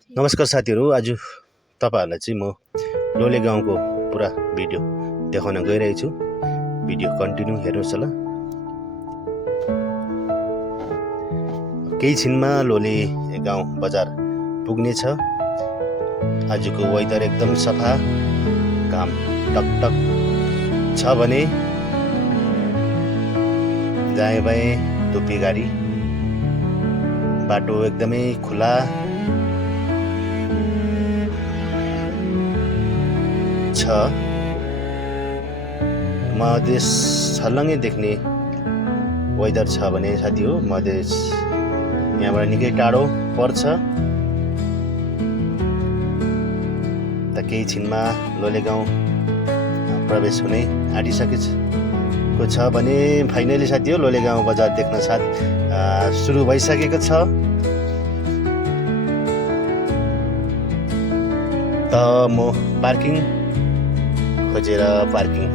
नमस्कार साथीहरू, आज तपाईहरुलाई चाहिँ म लोले गाउँको पुरा भिडियो देखाउन गइरहेको छु। भिडियो कन्टिन्यू हेर्नुस् ल। केही छिनमा लोले गाउँ बजार पुग्ने छ। आजको वेदर एकदम सफा, घाम टकटक छ भने दायाँ बायाँ धुप्पी गाडी, बाटो एकदमै खुला छ। मधेस छल्लङ्गै देख्ने वेदर छ भने साथी हो। मधेस यहाँबाट निकै टाढो पर्छ। त केही छिनमा लोले गाउँ प्रवेश हुने आँटिसकेको छ भने फाइनली साथी हो लोले गाउँ बजार देख्न साथ सुरु भइसकेको छ। त म पार्किङ खोजेर पार्किङ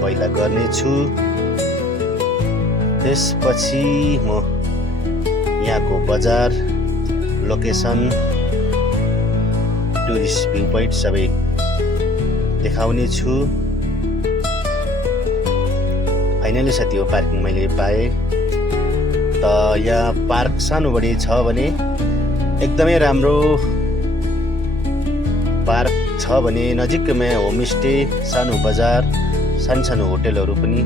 पहिला गर्नेछु। त्यसपछि म यहाँको बजार, लोकेसन, टुरिस्ट भ्यू पोइन्ट सबै देखाउने छु। फाइनली साथी हो पार्किङ मैले पाएँ। त यहाँ पार्क सानो बढी छ भने एकदमै राम्रो पार्क छ भने नजिकैमा होमस्टे, सानो बजार, सानो होटेलहरू पनि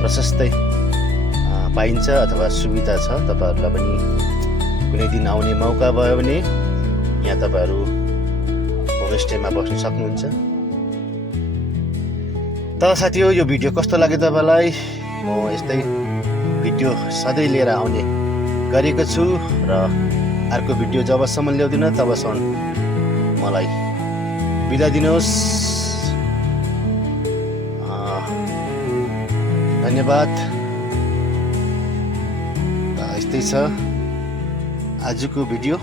प्रशस्तै पाइन्छ अथवा सुविधा छ। तपाईहरुलाई पनि कुनै दिन आउने मौका भयो भने यहाँ तपाईहरु होमस्टेमा बस्न सक्नुहुन्छ। त साथी हो यो भिडियो कस्तो लाग्यो तपाईलाई? म यस्तै भिडियो सधैँ लिएर आउने गरेको छु र अर्को भिडियो जबसम्म ल्याउँदिन तबसम्म मलाई बिदा दिनुहोस्। धन्यवाद। यस्तै छ आजको भिडियो।